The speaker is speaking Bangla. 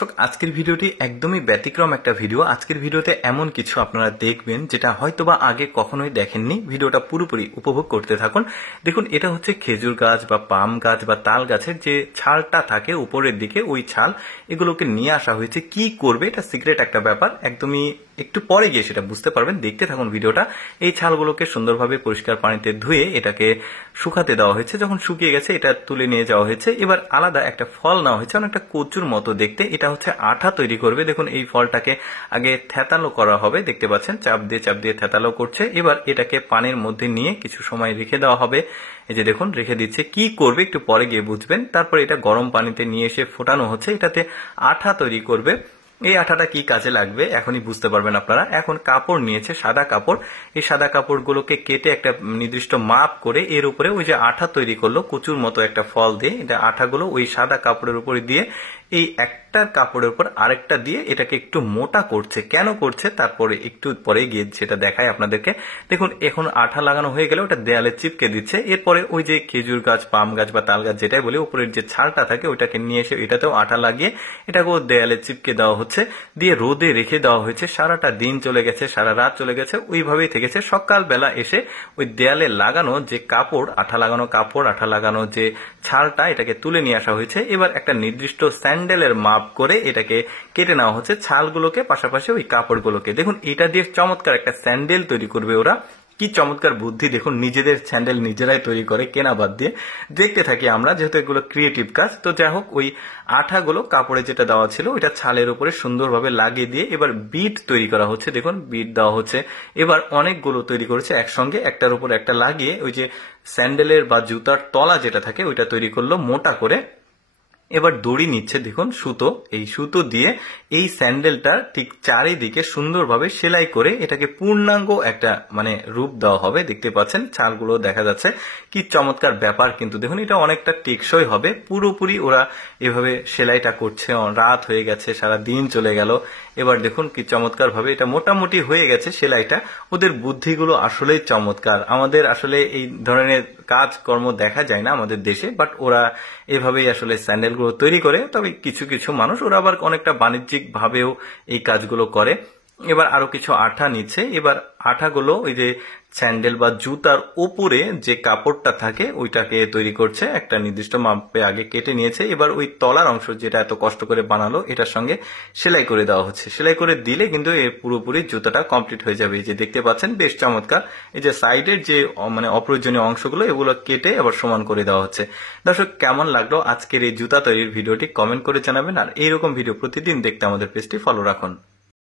আজকের ভিডিওটি একদমই ব্যতিক্রম একটা ভিডিও। আজকের ভিডিওতে এমন কিছু আপনারা দেখবেন যেটা হয়তোবা আগে কখনোই দেখেননি। ভিডিওটা পুরোপুরি উপভোগ করতে থাকুন। দেখুন, এটা হচ্ছে খেজুর গাছ বা পাম গাছ বা তাল গাছের যে ছালটা থাকে উপরের দিকে, ওই ছাল এগুলোকে নিয়ে আসা হয়েছে। কি করবে এটা সিক্রেট একটা ব্যাপার, একদমই একটু পরে গিয়ে সেটা বুঝতে পারবেন। দেখতে থাকুন ভিডিওটা। এই ছালগুলোকে সুন্দরভাবে পরিষ্কার পানিতে ধুয়ে এটাকে শুকাতে দেওয়া হয়েছে। যখন শুকিয়ে গেছে এটা তুলে নিয়ে যাওয়া হয়েছে। এবার আলাদা একটা ফল নেওয়া হয়েছে, অনেকটা কচুর মতো দেখতে। এটা হচ্ছে আঠা তৈরি করবে। দেখুন, এই ফলটাকে আগে থেতালো করা হবে, দেখতে পাচ্ছেন চাপ দিয়ে থেতালো করছে। এবার এটাকে পানির মধ্যে নিয়ে কিছু সময় রেখে দেওয়া হবে। এই যে দেখুন রেখে দিচ্ছে। কি করবে একটু পরে গিয়ে বুঝবেন। তারপর এটা গরম পানিতে নিয়ে এসে ফোটানো হচ্ছে। এটাতে আঠা তৈরি করবে। এই আঠাটা কি কাজে লাগবে এখনই বুঝতে পারবেন আপনারা। এখন কাপড় নিয়েছে, সাদা কাপড়। এই সাদা কাপড়গুলোকে কেটে একটা নির্দিষ্ট মাপ করে এর উপরে ওই যে আঠা তৈরি করলো কচুর মতো একটা ফল দিয়ে, এটা আঠাগুলো ওই সাদা কাপড়ের উপরে দিয়ে এই একটার কাপড়ের উপর আরেকটা দিয়ে এটাকে একটু মোটা করছে। কেন করছে তারপরে একটু পরে গিয়ে সেটা দেখায় আপনাদেরকে। দেখুন, এখন আঠা লাগানো হয়ে গেলে ওটা দেয়ালে চিপকে দিচ্ছে। এরপরে ওই যে খেজুর গাছ, পাম গাছ বা তাল গাছ যেটাই বলি, উপরের যে ছালটা থাকে ওইটাকে নিয়ে এসে এটাতেও আঠা লাগিয়ে এটাকেও দেয়ালে চিপকে দেওয়া হচ্ছে, দিয়ে রোদে রেখে দেওয়া হয়েছে। সারাটা দিন চলে গেছে, সারা রাত চলে গেছে, ওইভাবেই থেকেছে। সকালবেলা এসে ওই দেয়ালে লাগানো যে কাপড়, আঠা লাগানো যে ছালটা, এটাকে তুলে নিয়ে আসা হয়েছে। এবার একটা নির্দিষ্ট স্যান্ডেলের মাপ করে এটাকে কেটে নেওয়া হচ্ছে, ছালগুলোকে পাশাপাশি ওই কাপড়গুলোকে। দেখুন, এটা দিয়ে চমৎকার একটা স্যান্ডেল তৈরি করবে ওরা। কি চমৎকার বুদ্ধি দেখুন, নিজেদের স্যান্ডেল নিজেরাই তৈরি করে, কেনা বাদ দিয়ে। দেখতে থাকি আমরা, যেহেতু এগুলো ক্রিয়েটিভ কাজ। তো যাই হোক, ওই আঠাগুলো কাপড়ে যেটা দেওয়া ছিল ওইটা ছালের উপরে সুন্দরভাবে লাগিয়ে দিয়ে এবার বিট তৈরি করা হচ্ছে। দেখুন, বিট দেওয়া হচ্ছে। এবার অনেকগুলো তৈরি করেছে একসঙ্গে, একটার উপর একটা লাগিয়ে ওই যে স্যান্ডেলের বা জুতার তলা যেটা থাকে ওইটা তৈরি করলো মোটা করে। এবার দড়ি নিচ্ছে, দেখুন সুতো, এই সুতো দিয়ে এই স্যান্ডেলটার ঠিক চারিদিকে সুন্দরভাবে সেলাই করে এটাকে পূর্ণাঙ্গ একটা রূপ দেওয়া হবে। দেখতে পাচ্ছেন ছালগুলো দেখা যাচ্ছে। কি চমৎকার ব্যাপার কিন্তু। দেখুন, এটা অনেকটা টেকসই হবে। পুরোপুরি ওরা এভাবে সেলাইটা করছে। রাত হয়ে গেছে, সারা দিন চলে গেল। এবার দেখুন কি চমৎকার ভাবে এটা মোটামুটি হয়ে গেছে সেলাইটা। ওদের বুদ্ধিগুলো আসলেই চমৎকার। আমাদের আসলে এই ধরনের কাজকর্ম দেখা যায় না আমাদের দেশে, বাট ওরা এভাবেই আসলে স্যান্ডেলগুলো তৈরি করে। তবে কিছু কিছু মানুষ ওরা আবার অনেকটা বাণিজ্যিক ভাবেও এই কাজগুলো করে। এবার আরো কিছু আঠা নিচ্ছে। এবার আঠাগুলো ওই যে স্যান্ডেল বা জুতার উপরে যে কাপড়টা থাকে ওইটাকে তৈরি করছে। একটা নির্দিষ্ট মাপে আগে কেটে নিয়েছে। এবার ওই তলার অংশ যেটা এত কষ্ট করে বানালো এটার সঙ্গে সেলাই করে দেওয়া হচ্ছে। সেলাই করে দিলে কিন্তু এর পুরোপুরি জুতাটা কমপ্লিট হয়ে যাবে। এই যে দেখতে পাচ্ছেন বেশ চমৎকার। এই যে সাইডের যে অপ্রয়োজনীয় অংশগুলো এগুলো কেটে আবার সমান করে দেওয়া হচ্ছে। দর্শক, কেমন লাগলো আজকের এই জুতা তৈরির ভিডিওটি কমেন্ট করে জানাবেন। আর এইরকম ভিডিও প্রতিদিন দেখতে আমাদের পেজটি ফলো রাখুন।